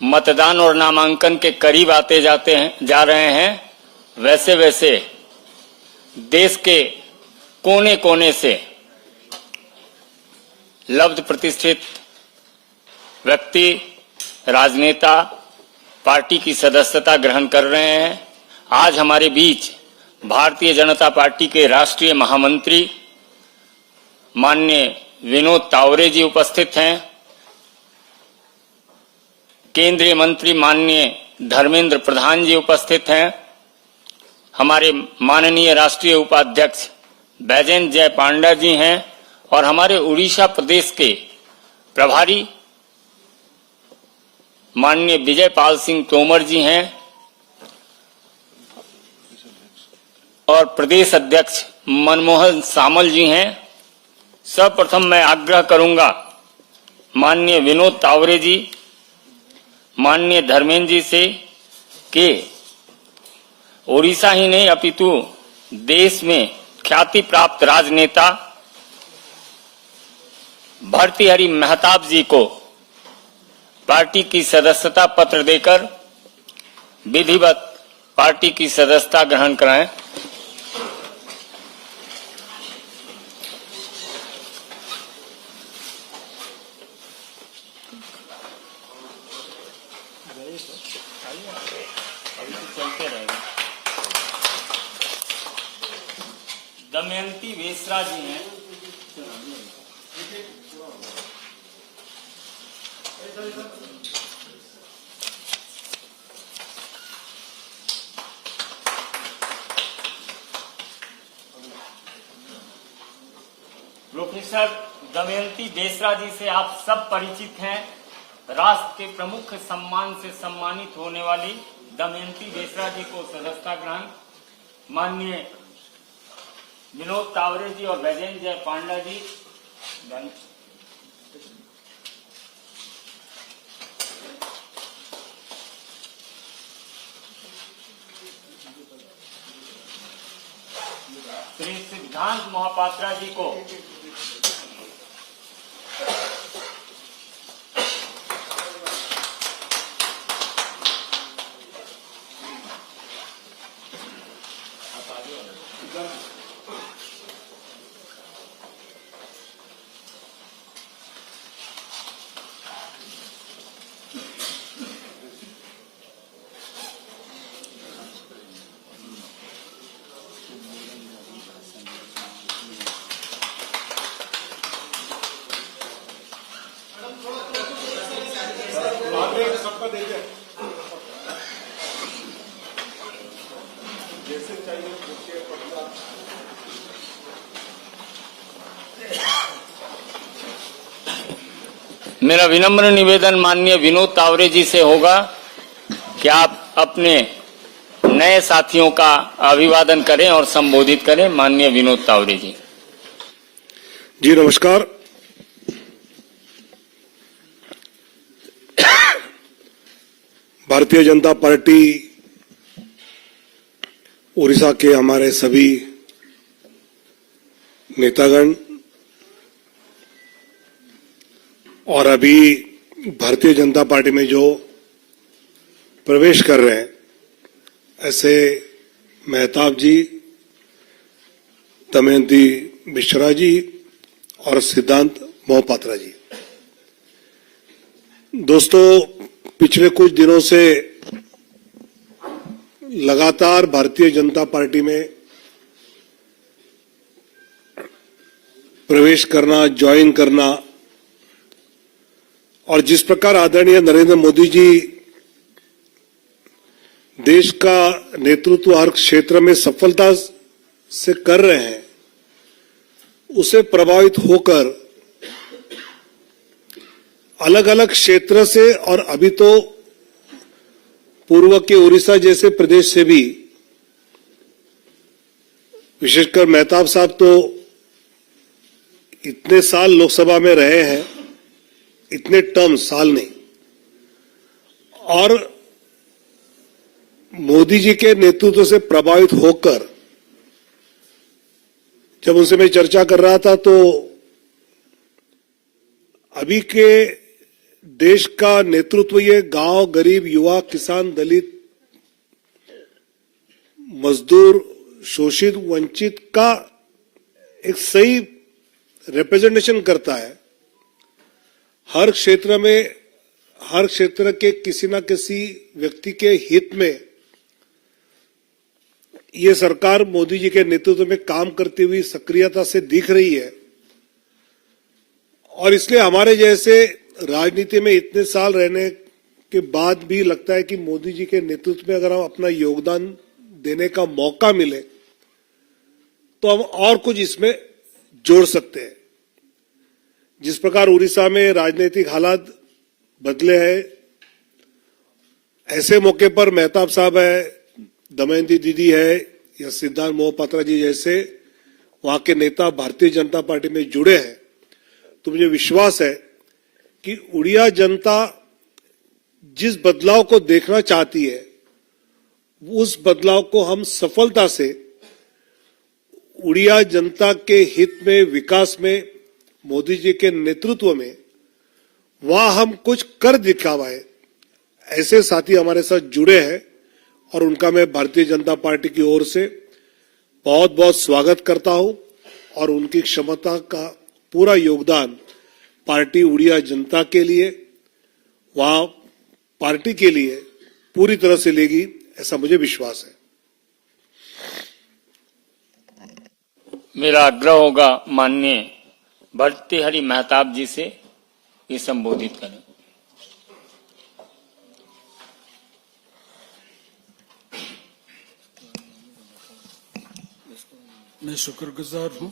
मतदान और नामांकन के करीब आते जा रहे हैं, वैसे वैसे देश के कोने कोने से लब्ध प्रतिष्ठित व्यक्ति, राजनेता पार्टी की सदस्यता ग्रहण कर रहे हैं। आज हमारे बीच भारतीय जनता पार्टी के राष्ट्रीय महामंत्री माननीय विनोद तावरे जी उपस्थित हैं। केंद्रीय मंत्री माननीय धर्मेंद्र प्रधान जी उपस्थित हैं। हमारे माननीय राष्ट्रीय उपाध्यक्ष बैजयंत जय पांडा जी हैं और हमारे उड़ीसा प्रदेश के प्रभारी माननीय विजय पाल सिंह तोमर जी हैं और प्रदेश अध्यक्ष मनमोहन सामल जी हैं। सर्वप्रथम मैं आग्रह करूंगा माननीय विनोद तावरे जी, माननीय धर्मेंद्र जी से कि ओडिशा ही नहीं अपितु देश में ख्याति प्राप्त राजनेता भर्तृहरि महताब जी को पार्टी की सदस्यता पत्र देकर विधिवत पार्टी की सदस्यता ग्रहण कराएं। दमयंती वेसरा जी हैं। प्रोफेसर दमयंती बेसरा जी से आप सब परिचित हैं। राष्ट्र के प्रमुख सम्मान से सम्मानित होने वाली दमयंती बेसरा जी को सदस्यता ग्रहण माननीय विनोद तावरे जी और बैजयंत जय पांडा जी श्री सिद्धांत महापात्रा जी को मेरा विनम्र निवेदन माननीय विनोद तावरे जी से होगा कि आप अपने नए साथियों का अभिवादन करें और संबोधित करें। माननीय विनोद तावरे जी। जी नमस्कार। भारतीय जनता पार्टी उड़ीसा के हमारे सभी नेतागण और अभी भारतीय जनता पार्टी में जो प्रवेश कर रहे हैं, ऐसे महताब जी, दमयंती बेसरा जी और सिद्धांत मोहपात्रा जी। दोस्तों, पिछले कुछ दिनों से लगातार भारतीय जनता पार्टी में प्रवेश करना, ज्वाइन करना और जिस प्रकार आदरणीय नरेंद्र मोदी जी देश का नेतृत्व हर क्षेत्र में सफलता से कर रहे हैं, उसे प्रभावित होकर अलग अलग क्षेत्र से और अभी तो पूर्व के उड़ीसा जैसे प्रदेश से भी, विशेषकर महताब साहब तो इतने साल लोकसभा में रहे हैं, इतने टर्म साल नहीं, और मोदी जी के नेतृत्व से प्रभावित होकर जब उनसे मैं चर्चा कर रहा था तो अभी के देश का नेतृत्व ये गांव, गरीब, युवा, किसान, दलित, मजदूर, शोषित, वंचित का एक सही रिप्रेजेंटेशन करता है। हर क्षेत्र में, हर क्षेत्र के किसी न किसी व्यक्ति के हित में ये सरकार मोदी जी के नेतृत्व में काम करती हुई सक्रियता से दिख रही है। और इसलिए हमारे जैसे राजनीति में इतने साल रहने के बाद भी लगता है कि मोदी जी के नेतृत्व में अगर हम अपना योगदान देने का मौका मिले तो हम और कुछ इसमें जोड़ सकते हैं। जिस प्रकार उड़ीसा में राजनीतिक हालात बदले हैं, ऐसे मौके पर मेहताब साहब है, दमयंती दीदी है या सिद्धार्थ मोहपात्रा जी जैसे वहां के नेता भारतीय जनता पार्टी में जुड़े हैं, तो मुझे विश्वास है कि उड़िया जनता जिस बदलाव को देखना चाहती है उस बदलाव को हम सफलता से उड़िया जनता के हित में, विकास में, मोदी जी के नेतृत्व में वहां हम कुछ कर दिखावाए। ऐसे साथी हमारे साथ जुड़े हैं और उनका मैं भारतीय जनता पार्टी की ओर से बहुत बहुत स्वागत करता हूं और उनकी क्षमता का पूरा योगदान पार्टी उड़िया जनता के लिए, वहां पार्टी के लिए पूरी तरह से लेगी, ऐसा मुझे विश्वास है। मेरा आग्रह होगा माननीय भर्तृहरि मेहताब जी से ये संबोधित करें। मैं शुक्रगुजार हूं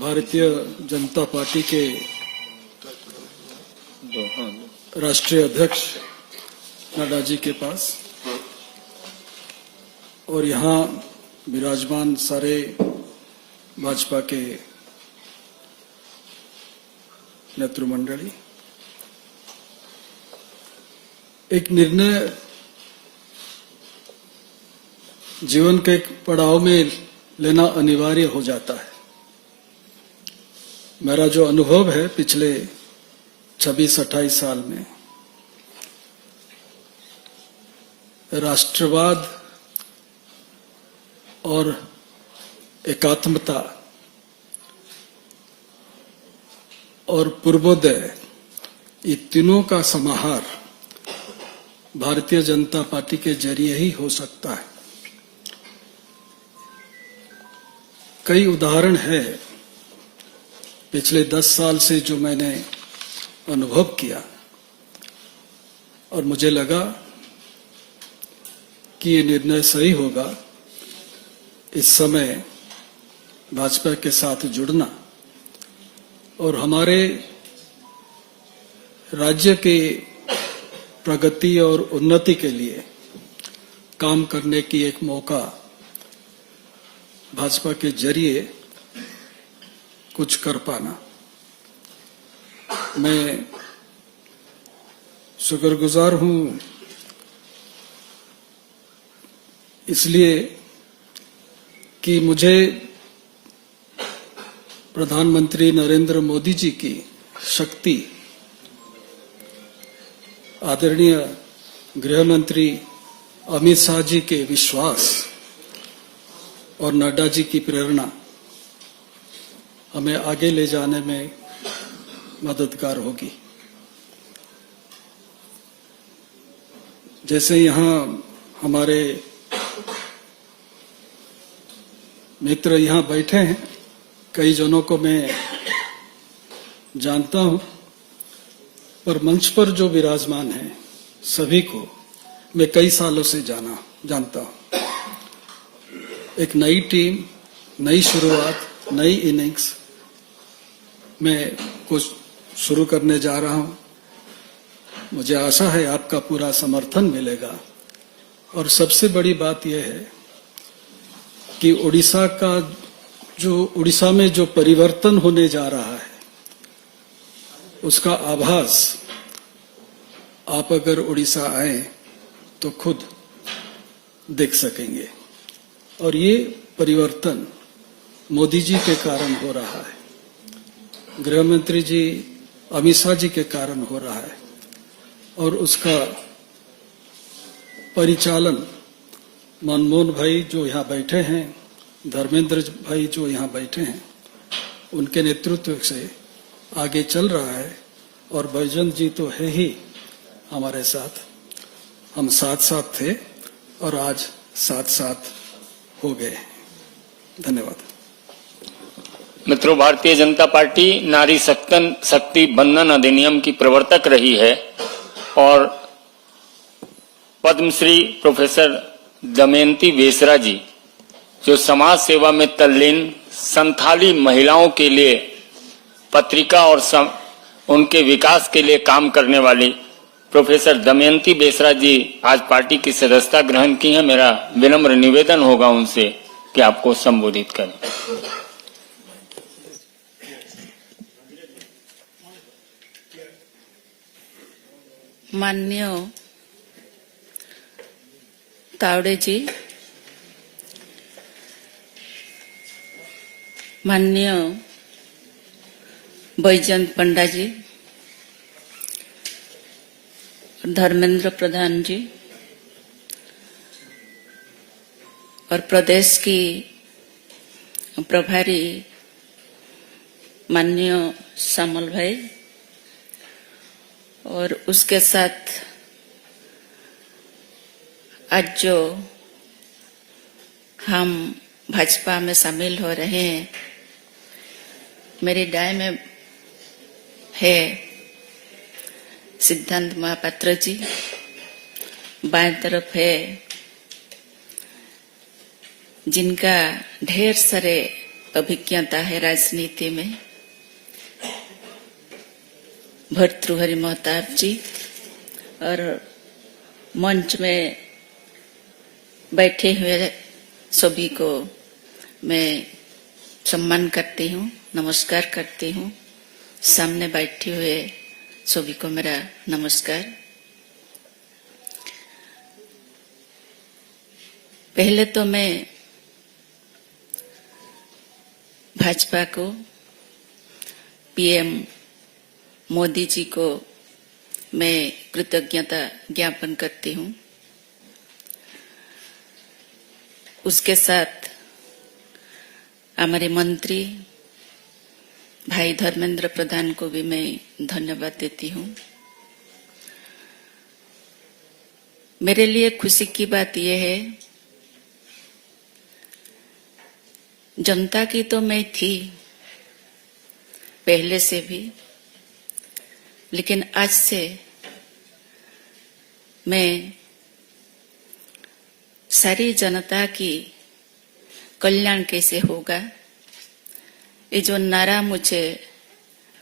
भारतीय जनता पार्टी के राष्ट्रीय अध्यक्ष नड्डा जी के पास और यहाँ विराजमान सारे भाजपा के नेतृमंडली। एक निर्णय जीवन के एक पड़ाव में लेना अनिवार्य हो जाता है। मेरा जो अनुभव है पिछले 26-28 साल में, राष्ट्रवाद और एकात्मता और पूर्वोदय, ये तीनों का समाहार भारतीय जनता पार्टी के जरिए ही हो सकता है। कई उदाहरण है पिछले 10 साल से जो मैंने अनुभव किया और मुझे लगा कि ये निर्णय सही होगा इस समय भाजपा के साथ जुड़ना और हमारे राज्य के प्रगति और उन्नति के लिए काम करने की एक मौका भाजपा के जरिए कुछ कर पाना। मैं शुक्रगुजार हूं इसलिए कि मुझे प्रधानमंत्री नरेंद्र मोदी जी की शक्ति, आदरणीय गृह मंत्री अमित शाह जी के विश्वास और नड्डा जी की प्रेरणा हमें आगे ले जाने में मददगार होगी। जैसे यहाँ हमारे मित्र यहाँ बैठे हैं, कई जनों को मैं जानता हूं, पर मंच पर जो विराजमान हैं सभी को मैं कई सालों से जानता हूं। एक नई टीम, नई शुरुआत, नई इनिंग्स में कुछ शुरू करने जा रहा हूं। मुझे आशा है आपका पूरा समर्थन मिलेगा और सबसे बड़ी बात यह है कि उड़ीसा में जो परिवर्तन होने जा रहा है उसका आभास आप अगर उड़ीसा आए तो खुद देख सकेंगे और ये परिवर्तन मोदी जी के कारण हो रहा है। गृह मंत्री जी अमित शाह जी के कारण हो रहा है और उसका परिचालन मनमोहन भाई जो यहाँ बैठे हैं, धर्मेंद्र भाई जो यहाँ बैठे हैं, उनके नेतृत्व से आगे चल रहा है। और बैजंत जी तो है ही हमारे साथ, हम साथ साथ थे और आज साथ साथ हो गए। धन्यवाद। मित्रों, भारतीय जनता पार्टी नारी शक्ति बंधन अधिनियम की प्रवर्तक रही है और पद्मश्री प्रोफेसर दमयंती बेसरा जी जो समाज सेवा में तल्लीन संथाली महिलाओं के लिए पत्रिका और उनके विकास के लिए काम करने वाली प्रोफेसर दमयंती बेसरा जी आज पार्टी की सदस्यता ग्रहण की है। मेरा विनम्र निवेदन होगा उनसे कि आपको संबोधित करें। माननीय तावड़े जी, माननीय बैजंत पंडा जी, धर्मेंद्र प्रधान जी और प्रदेश की प्रभारी माननीय श्यामल भाई और उसके साथ आज जो हम भाजपा में शामिल हो रहे हैं, मेरे दाएं में है सिद्धांत महापात्र जी, बाएं तरफ है जिनका ढेर सारे अभिज्ञता है राजनीति में, भर्तृहरि महताब जी, और मंच में बैठे हुए सभी को मैं सम्मान करती हूँ, नमस्कार करती हूँ। सामने बैठे हुए सभी को मेरा नमस्कार। पहले तो मैं भाजपा को, पीएम मोदी जी को मैं कृतज्ञता ज्ञापन करती हूँ। उसके साथ हमारे मंत्री भाई धर्मेंद्र प्रधान को भी मैं धन्यवाद देती हूँ। मेरे लिए खुशी की बात यह है, जनता की तो मैं थी पहले से भी, लेकिन आज से मैं सारी जनता की कल्याण कैसे होगा, ये जो नारा मुझे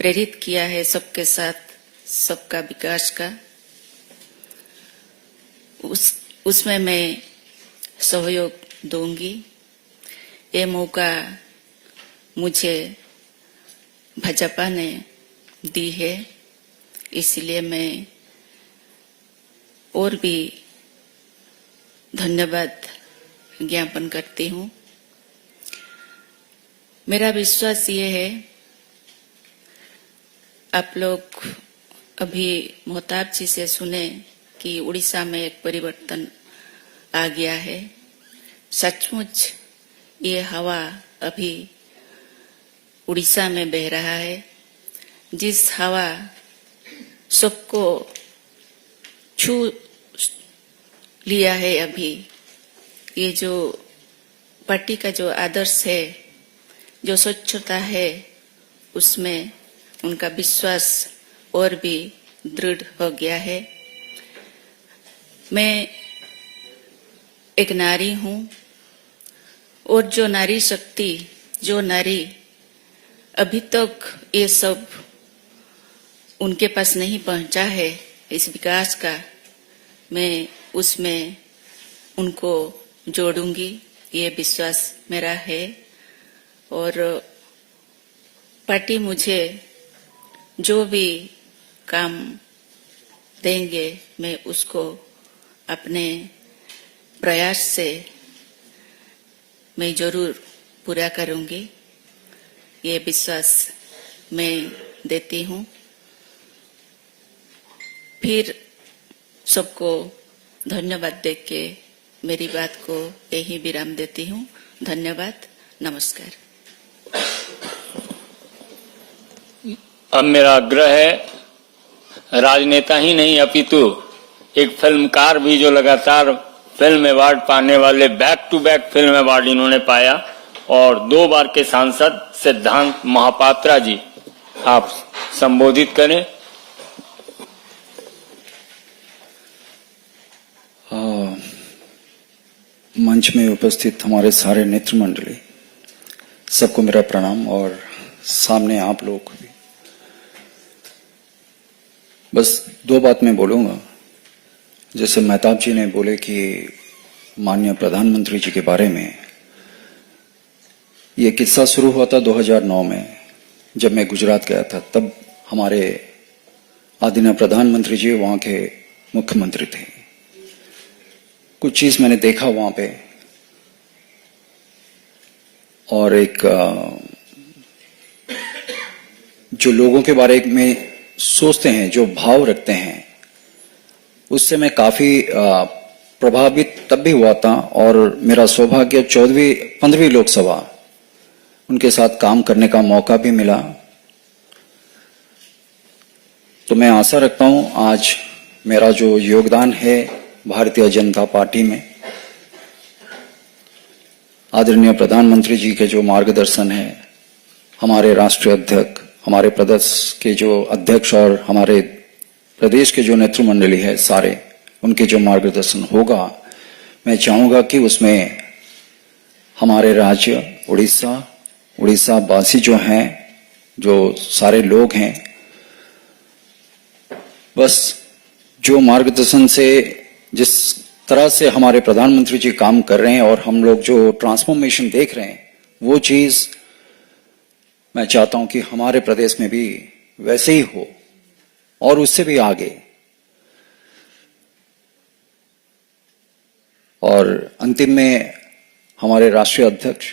प्रेरित किया है सबके साथ सबका विकास का, उसमें मैं सहयोग दूंगी। ये मौका मुझे भाजपा ने दी है, इसलिए मैं और भी धन्यवाद ज्ञापन करती हूँ। मेरा विश्वास ये है, आप लोग अभी मोहताब जी से सुने कि उड़ीसा में एक परिवर्तन आ गया है। सचमुच ये हवा अभी उड़ीसा में बह रहा है, जिस हवा सबको छू लिया है। अभी ये जो पार्टी का जो आदर्श है, जो स्वच्छता है, उसमें उनका विश्वास और भी दृढ़ हो गया है। मैं एक नारी हूँ और जो नारी शक्ति, जो नारी अभी तक ये सब उनके पास नहीं पहुंचा है इस विकास का, मैं उसमें उनको जोड़ूंगी, ये विश्वास मेरा है। और पार्टी मुझे जो भी काम देंगे मैं उसको अपने प्रयास से मैं जरूर पूरा करूंगी, ये विश्वास मैं देती हूँ। फिर सबको धन्यवाद देख के मेरी बात को यही विराम देती हूँ। धन्यवाद, नमस्कार। अब मेरा आग्रह है, राजनेता ही नहीं अपितु एक फिल्मकार भी, जो लगातार फिल्म अवार्ड पाने वाले, back to back film award इन्होंने पाया, और 2 बार के सांसद सिद्धांत महापात्रा जी, आप संबोधित करें। मंच में उपस्थित हमारे सारे नेत्र मंडली, सबको मेरा प्रणाम, और सामने आप लोग को भी। बस 2 बात मैं बोलूंगा। जैसे मेहताब जी ने बोले कि माननीय प्रधानमंत्री जी के बारे में, ये किस्सा शुरू हुआ था 2009 में, जब मैं गुजरात गया था। तब हमारे आदरणीय प्रधानमंत्री जी वहां के मुख्यमंत्री थे। कुछ चीज मैंने देखा वहां पे, और एक जो लोगों के बारे में सोचते हैं, जो भाव रखते हैं, उससे मैं काफी प्रभावित तब भी हुआ था। और मेरा सौभाग्य 15वीं लोकसभा उनके साथ काम करने का मौका भी मिला। तो मैं आशा रखता हूं आज मेरा जो योगदान है भारतीय जनता पार्टी में, आदरणीय प्रधानमंत्री जी के जो मार्गदर्शन है, हमारे राष्ट्रीय अध्यक्ष, हमारे प्रदेश के जो अध्यक्ष और हमारे प्रदेश के जो नेतृमंडली है सारे, उनके जो मार्गदर्शन होगा, मैं चाहूंगा कि उसमें हमारे राज्य उड़ीसा वासी जो हैं, जो सारे लोग हैं, बस जो मार्गदर्शन से, जिस तरह से हमारे प्रधानमंत्री जी काम कर रहे हैं और हम लोग जो ट्रांसफॉर्मेशन देख रहे हैं, वो चीज मैं चाहता हूं कि हमारे प्रदेश में भी वैसे ही हो और उससे भी आगे। और अंतिम में हमारे राष्ट्रीय अध्यक्ष,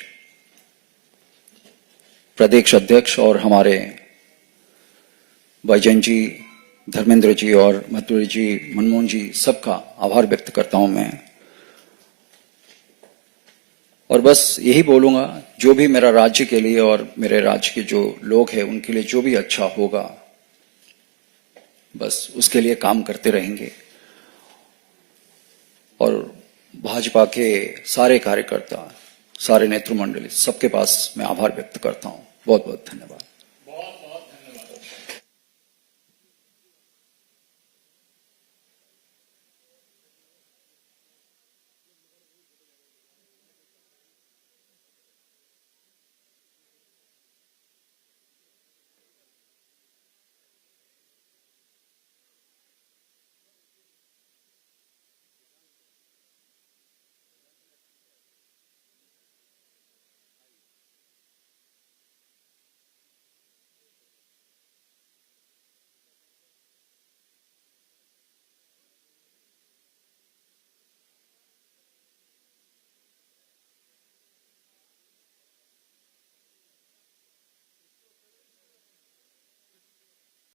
प्रदेश अध्यक्ष और हमारे बैजयंत जी, धर्मेंद्र जी और मथुरी जी, मनमोहन जी, सबका आभार व्यक्त करता हूं मैं। और बस यही बोलूंगा, जो भी मेरा राज्य के लिए और मेरे राज्य के जो लोग हैं उनके लिए जो भी अच्छा होगा, बस उसके लिए काम करते रहेंगे। और भाजपा के सारे कार्यकर्ता, सारे नेतृमंडली, सबके पास मैं आभार व्यक्त करता हूं। बहुत बहुत धन्यवाद।